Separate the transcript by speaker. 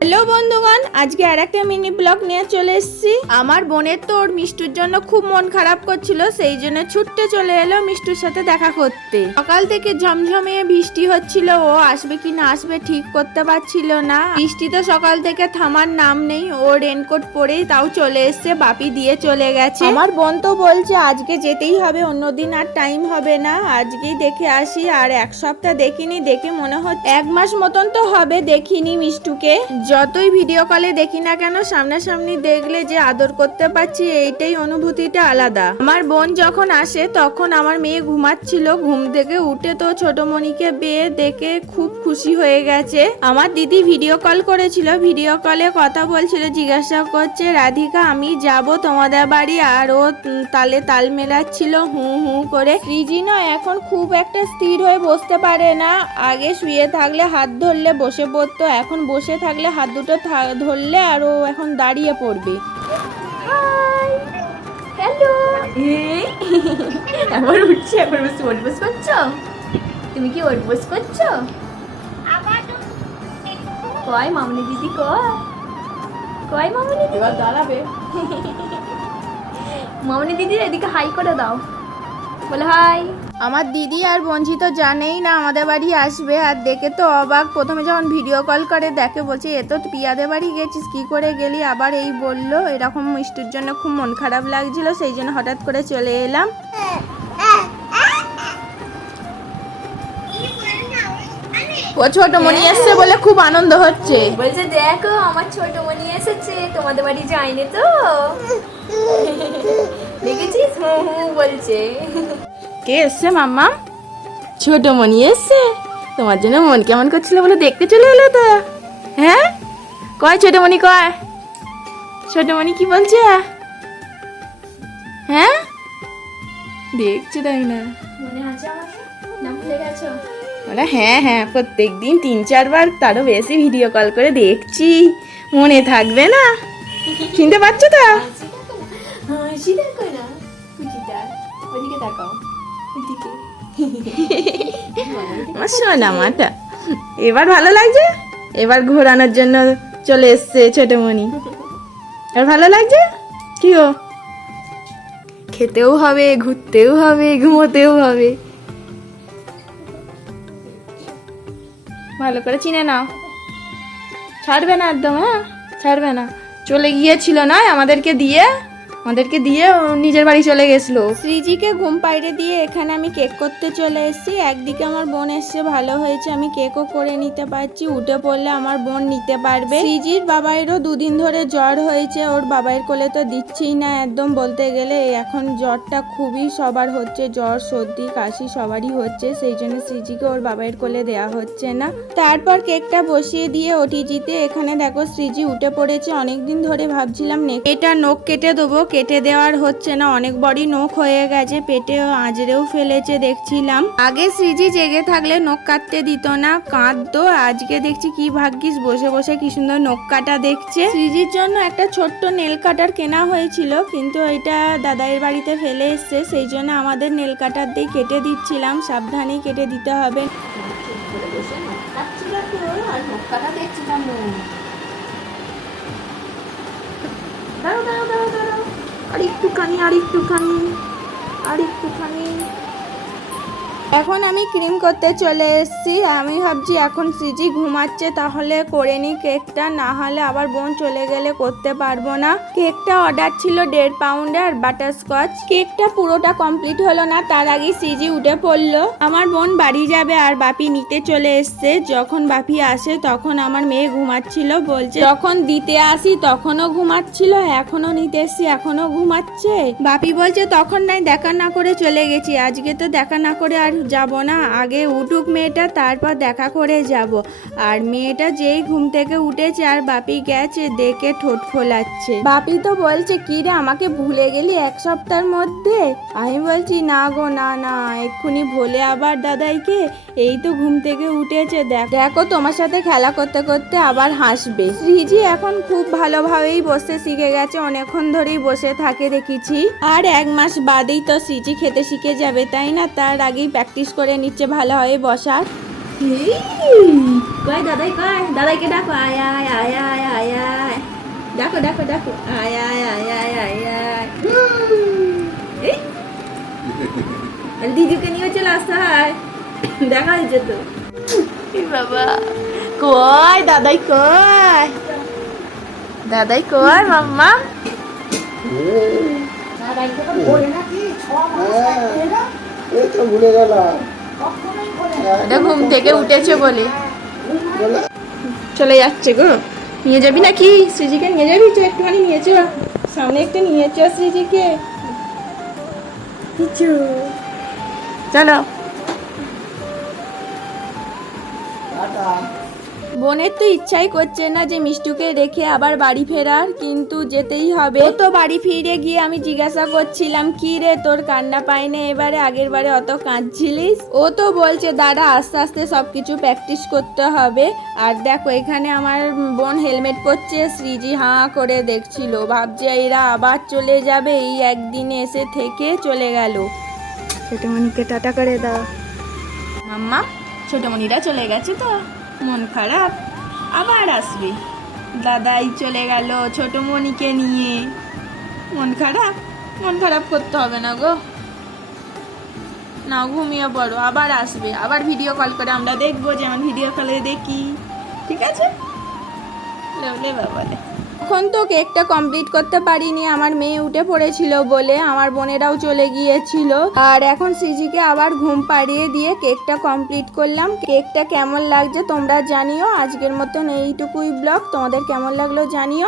Speaker 1: Hello বন্ধুগণ, আজকে আর একটা মিনি ব্লগ নিয়ে চলে এসেছি। আমার বোনের তো ওর মিষ্টুর জন্য খুব মন খারাপ করছিল, সেই জন্য ছুটতে চলে এলো মিষ্টুর সাথে দেখা করতে। সকাল থেকে ঝমঝমিয়ে বৃষ্টি হচ্ছিল, ও আসবে কি না আসবে ঠিক করতে পারছিল না। বৃষ্টি তো সকাল থেকে থামার নাম নেই, ও রেনকোট পরেই তাও চলে এসছে, বাপি দিয়ে চলে গেছে। আমার বোন তো বলছে, আজকে যেতেই হবে, অন্যদিন আর টাইম হবে না। আজকেই দেখে আসি, আর এক সপ্তাহ দেখিনি, দেখে মনে হচ্ছে এক মাস মতন তো হবে দেখিনি মিষ্টুকে। যতই ভিডিও কলে দেখি না কেন, সামনাসামনি দেখলে যে আদর করতে পারছি, এইটাই অনুভূতিটা আলাদা। আমার বোন যখন আসে, তখন আমার মেয়ে ঘুমাচ্ছিল, ঘুম থেকে উঠে তো ছোট মনিকে বেয়ে দেখে খুব খুশি হয়ে গেছে। আমার দিদি ভিডিও কল করেছিল ভিডিও কলে কথা বলছিল, জিজ্ঞাসা করছে, রাধিকা, আমি যাব তোমাদের বাড়ি? আর ও তালে তাল মেলাচ্ছিল, হু হু করে। রিজিনা এখন খুব একটা স্থির হয়ে বসতে পারে না। আগে শুয়ে থাকলে হাত ধরলে বসে পড়তো, এখন বসে থাকলে হাত দুটো থা- ধরলে আর ও এখন দাঁড়িয়ে পড়বে।
Speaker 2: হ্যালো। আবার উঠছে আবার বসে ওট বস করছ? তুমি কি ওট বস করছ? কয় মামনি দিদি কয়? কয় মামনি দিদি?
Speaker 1: এবার দাঁড়াবে।
Speaker 2: মামনি দিদি এদিকে হাই করে দাও। বলে হাই।
Speaker 1: আমার দিদি আর বঞ্জি তো জানেই না আমাদের বাড়ি আসবে। আর দেখে তো অবাক। প্রথমে যখন ভিডিও কল করে দেখে বলছে এ তো পিয়াদের বাড়ি গেছিস কী করে গেলি? আবার এই বলল এরকম মিষ্টির জন্য খুব মন খারাপ লাগছিল সেই জন্য হঠাৎ করে চলে এলাম। ও ছোট মনি এসছে বলে খুব আনন্দ হচ্ছে।
Speaker 2: বলছে দেখো আমার ছোট মনি এসেছে তোমাদের বাড়ি যায়নি তো? দেখেছিস? হু হু বলছে।
Speaker 1: কে এসছে মাম্মা? ছোট মনি এসছে। তোমার জন্য মন কেমন করছিল বলে দেখতে চলে এলো তো। হ্যাঁ? কয় ছোট মনি কয়? ছোট মনি কি বলছে? হ্যাঁ? দেখছি তাই না?
Speaker 2: মনে আছে ভুলে গেছো?
Speaker 1: বলে হ্যাঁ হ্যাঁ প্রত্যেক দিন তিন চারবার তারও বেশি ভিডিও কল করে দেখছি। মনে থাকবে না? চিনতে পারছ তো?
Speaker 2: হাসি দেখো না কুচিটা ওদিকে তাকাও ওদিকে
Speaker 1: আমার সোনা মাটা এবার ভালো লাগছে? এবার ঘোরানোর জন্য চলে এসছে ছোটমণি। আর ভালো লাগছে? কি ও খেতেও হবে ঘুরতেও হবে ঘুমোতেও হবে। ভালো করে চিনে নাও। ছাড়বে না একদম হ্যাঁ? ছাড়বে না। চলে গিয়েছিল না আমাদেরকে দিয়ে? আমাদেরকে দিয়ে নিজের বাড়ি চলে গেছিল। শ্রীজিকে ঘুম পাইরে দিয়ে এখানে আমি কেক করতে চলে এসেছি। একদিকে আমার বোন এসছে, ভালো হয়েছে, আমি কেকও করে নিতে পারছি। উঠে পড়লে আমার বোন নিতে পারবে। শ্রীজির বাবাইরও দুদিন ধরে জ্বর হয়েছে, ওর বাবাইয়ের কোলে তো দিচ্ছেই না একদম। বলতে গেলে এখন জ্বরটা খুবই সবার হচ্ছে, জ্বর, সর্দি, কাশি সবারই হচ্ছে। সেই জন্য শ্রীজিকে ওর বাবাইয়ের কোলে দেয়া হচ্ছে না। তারপর কেকটা বসিয়ে দিয়ে ওটিজিতে এখানে দেখো, শ্রীজি উঠে পড়েছে। অনেকদিন ধরে ভাবছিলাম এটা নখ কেটে দেবো কেটে দেওয়ার হচ্ছে না, অনেক বড়ই নখ হয়ে গেছে পেটে আজরেও ফেলেছে দেখছিলাম। আগে শ্রীজি জেগে থাকলে নখ কাটতে দিত না, কাঁদতো, আজকে দেখছি কি ভাগ্যিস, বসে বসে কি সুন্দর নখ কাটা দেখছে। শ্রীজির জন্য একটা ছোট্ট নেল কাটার কেনা হয়েছিল, কিন্তু এটা দাদাইয়ের বাড়িতে ফেলে এসছে, সেই জন্য আমাদের নেল কাটার দিয়ে কেটে দিচ্ছিলাম, সাবধানেই কেটে দিতে হবে।
Speaker 2: দাঁড়াও দাঁড়াও দাঁড়াও দাঁড়াও।
Speaker 1: একটুখানি আর একটুখানি আর একটুখানি। এখন আমি ক্রিম করতে চলে এসেছি। আমি ভাবছি এখন সিজি ঘুমাচ্ছে, তাহলে করে নি কেকটা না হলে আবার বোন চলে গেলে করতে পারব না। কেকটা অর্ডার ছিল দেড় পাউন্ডে আর বাটারস্কচ। কেকটা পুরোটা কমপ্লিট হলো না, তার আগে সিজি উঠে পড়ল। আমার বোন বাড়ি যাবে আর বাপি নিতে চলে এসছে। যখন বাপি আসে, তখন আমার মেয়ে ঘুমাচ্ছিল, বলছে, যখন দিতে আসি, তখনও ঘুমাচ্ছিল এখনও নিতে এসছি এখনও ঘুমাচ্ছে? বাপি বলছে, তখন নাই দেখা না করে চলে গেছি, আজকে তো দেখা না করে আর যাব না আগে উঠুক মেয়েটা তারপর দেখা করে যাব। আর মেয়েটা যেই ঘুম থেকে উঠেছে আর বাপি গেছে দেখে ঠোঁট ফোলাচ্ছে। বাপি তো বলছে কি রে আমাকে ভুলে গেলি এক সপ্তাহের মধ্যে? আমি বলছি না গো না না এক্ষুনি ভোলে আবার দাদাইকে এই তো ঘুম থেকে উঠেছে দেখ দেখো তোমার সাথে খেলা করতে করতে আবার হাসবে। শ্রীজি এখন খুব ভালোভাবেই বসতে শিখে গেছে অনেকক্ষণ ধরেই বসে থাকে দেখেছি। আর এক মাস বাদেই তো শ্রীজি খেতে শিখে যাবে তাই না? তার আগেই প্র্যাকটিস করে নিচ্ছে ভালোভাবে বসার।
Speaker 2: কয় দাদাই কয়? দাদাইকে ডাকো আয় আয় আয় আয় আয় আয়।
Speaker 1: দেখো দেখো দেখো আয় আয় আয় আয় আয় আয়। এই, দিদিকে নিয়ে চলে আসতে হয়। দেখা হয়েছে তো।
Speaker 2: বাবা কয় দাদাই কয়? দাদাই কয় মাম্মা?
Speaker 3: এই তো ভুলে গেলাম।
Speaker 2: এটা ঘুম থেকে উঠেছে বলে।
Speaker 1: চলে যাচ্ছে গো। নিয়ে যাবি নাকি সৃজিকে নিয়ে যাবি? তো একটুখানি নিয়ে চো সামনে একটু নিয়ে চ সৃজিকে কিছু।
Speaker 2: চলো।
Speaker 3: টাটা।
Speaker 1: বোনের তো ইচ্ছাই করছে না যে মিষ্টুকে রেখে আবার বাড়ি ফেরার কিন্তু যেতেই হবে। ও তো বাড়ি ফিরে গিয়ে আমি জিজ্ঞাসা করছিলাম কি রে তোর কান্না পায়নি এবারে? আগের বারে অত কাঁদছিলিস? ও তো বলছে দাদা আস্তে আস্তে সব কিছু প্র্যাকটিস করতে হবে। আর দেখো এখানে আমার বোন হেলমেট পরছে শ্রীজি হাঁ করে দেখছিল। ভাবছে এরা আবার চলে যাবে এই একদিনে এসে থেকে চলে গেল। ছোটমণিকে টাটা করে দাও। মাম্মা ছোটমণিরা চলে গেছে তো? মন খারাপ, আবার আসবে। দাদাই চলে গেল ছোটমণিকে নিয়ে। মন খারাপ মন খারাপ করতে হবে না গো। না ঘুমিয়ে পড়ো, আবার আসবে। আবার ভিডিও কল করে আমরা দেখব, যেমন ভিডিও কলে দেখি। ঠিক আছে? লে বাবা এখন তো কেকটা কমপ্লিট করতে পারিনি। আমার মেয়ে উঠে পড়েছিল বলে আমার বোনেরাও চলে গিয়েছিল। আর এখন সিজিকে আবার ঘুম পাড়িয়ে দিয়ে কেকটা কমপ্লিট করলাম। কেকটা কেমন লাগছে তোমরা জানিও। আজকের মতন এইটুকুই ব্লগ। তোমাদের কেমন লাগল জানিও।